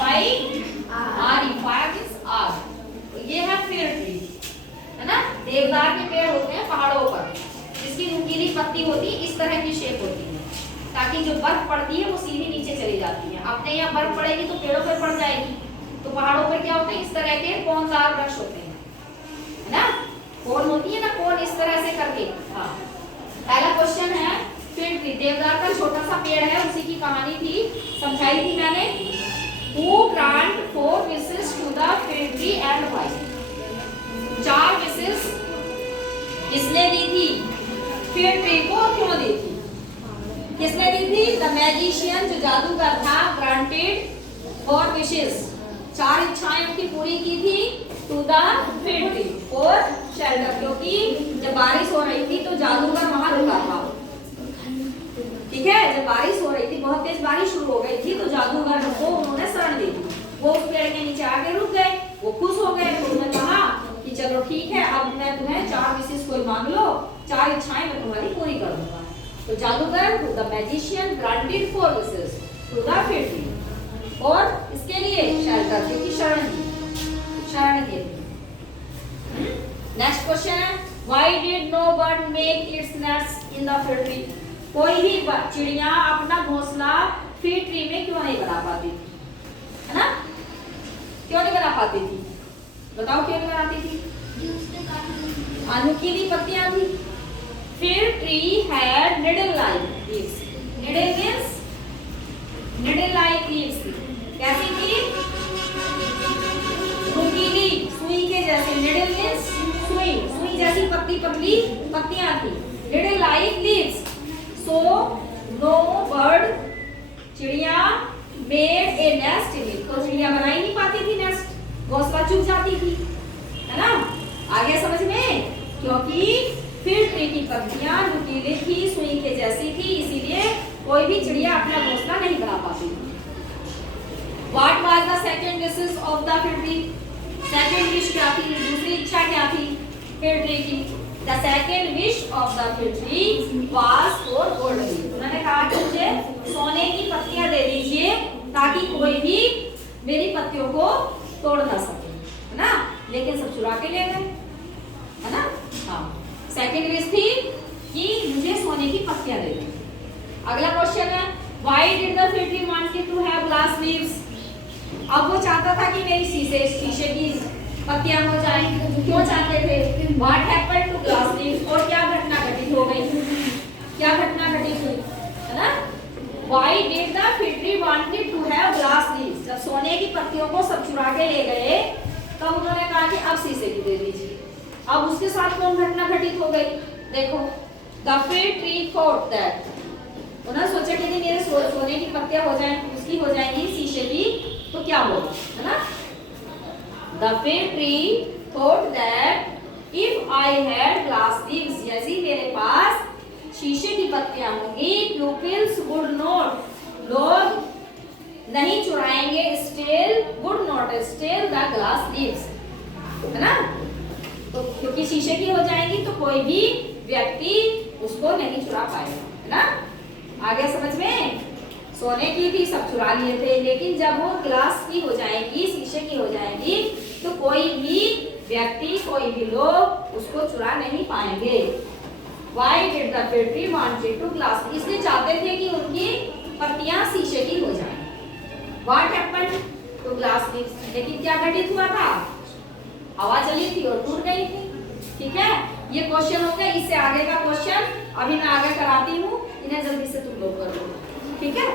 FIRE, fire means आग। तो ये है फिर ट्री, है ना। देवदार के पेड़ होते हैं पहाड़ों पर, जिसकी नुकीली पत्ती होती है, इस तरह की शेप होती है, ताकि जो बर्फ पड़ती है वो सीधी नीचे चली जाती है। अपने यहाँ बर्फ पड़ेगी तो पेड़ों पर पड़ जाएगी, तो पहाड़ों पर क्या होते हैं, इस तरह के कोनदार वृक्ष होते हैं, है ना। कोन होती है ना, कोन इस तरह से करके। हाँ, पहला क्वेश्चन है फिर ट्री, देवदार का छोटा सा पेड़ है, उसी की कहानी थी, समझाई थी मैंने। Who grant 4 wishes to the fig tree and why? 4 wishes किसने दी थी फिग ट्री को, क्यों दी थी, किसने दी थी? द मैजिशियन, जो जादूगर था, ग्रांटेड 4 विशेस, 4 इच्छाएं उनकी पूरी की थी, to the fig tree for shelter, क्योंकि जब बारिश हो रही थी तो जादूगर वहां रुका था। ठीक है, जब बारिश हो रही थी, बहुत तेज बारिश शुरू हो गई थी, तो जादूगर को उन्होंने शरण दी थी। वो उस पेड़ के नीचे आके रुक गए, वो खुश हो गए, तो उन्होंने कहा कि चलो ठीक है, अब मैं तुम्हें 4 विशेस कोई मांग लो, 4 इच्छाएं मैं तुम्हारी पूरी कर दूंगा। तो जादूगर, the magician granted 4 wishes to the fig tree, और इसके लिए शेल्टर, क्योंकि शरण दी। नेक्स्ट क्वेश्चन है, why did no bird make its nest in the fig tree? कोई भी चिड़िया अपना घोंसला फिग ट्री में क्यों नहीं बना पाती थी, है ना। क्यों नहीं बना पाती थी, बताओ क्यों नहीं बनाती थी? नुकीली पत्तियां थी। Fig tree had needle like leaves, needle means needle like leaves थी, कैसी थी? नुकीली, सुई के जैसे, निडल मींस सुई जैसी पतली पत्तियां थी, needle like leaves. So no bird, चिड़िया made a nest in it, तो चिड़िया बना ही नहीं पाती थी नेस्ट, घोंसला चुग जाती थी, है ना। आगे समझ में, क्योंकि फिग ट्री की पत्तियां नुकीली थी, सुई के जैसी थी, इसीलिए कोई भी चिड़िया अपना घोंसला नहीं बना पाती थी। What was the second wishes of the fig tree? Second wish क्या थी, दूसरी इच्छा क्या थी फिग ट्री की? The second wish of the fig tree was for gold leaf. उन्होंने कहा कि मुझे सोने की पत्तियां दे दीजिए, ताकि कोई भी मेरी पत्तियों को तोड़ ना सके, है ना। लेकिन सब चुरा के ले गए, है ना। हाँ, सेकंड विश थी कि मुझे सोने की पत्तियां दे दें। अगला क्वेश्चन है, why did the fig tree wanted to have glass leaves? अब वो चाहता था कि मेरी शीशे की पत्तियां हो जाएं, क्यों चाहते थे? What happened to glass leaves? और क्या घटना घटित हो गई, क्या घटना घटित हुई, है ना। Why did the fig tree wanted to have glass leaves? जब सोने की पत्तियों को सब चुरा के ले गए, तब उन्होंने कहा कि अब शीशे की दे दीजिए। अब उसके साथ कौन घटना घटित हो गई, देखो। The fig tree thought that, उन्होंने सोचा कि मेरे सोने की पत्तियां हो जाएं, उसकी हो जाएंगी शीशे की, तो क्या होगा, है ना। The fig tree thought that if I had glass leaves, यदि मेरे पास शीशे की पत्तियां होंगी, pupils would not, लोग नहीं चुराएंगे, would not steal the glass leaves, है ना। तो क्योंकि शीशे की हो जाएंगी तो कोई भी व्यक्ति उसको नहीं चुरा पाएगा, है ना। आगे समझ में, सोने की थी सब चुरा लिए थे, लेकिन जब वो ग्लास की हो जाएगी, शीशे की हो जाएगी, तो कोई भी व्यक्ति, कोई भी लोग उसको चुरा नहीं पाएंगे। Why did the fig tree wanted to glass? इसलिए चाहते थे कि उनकी पत्तियां शीशे की हो जाएं। What happened to glass leaves? लेकिन क्या घटित हुआ था? हवा चली थी और टूट गई थी। ठीक है, ये क्वेश्चन हो गया। इससे आगे का क्वेश्चन अभी मैं आगे कराती हूँ, इन्हें जल्दी से तुम लोग कर लो, ठीक है।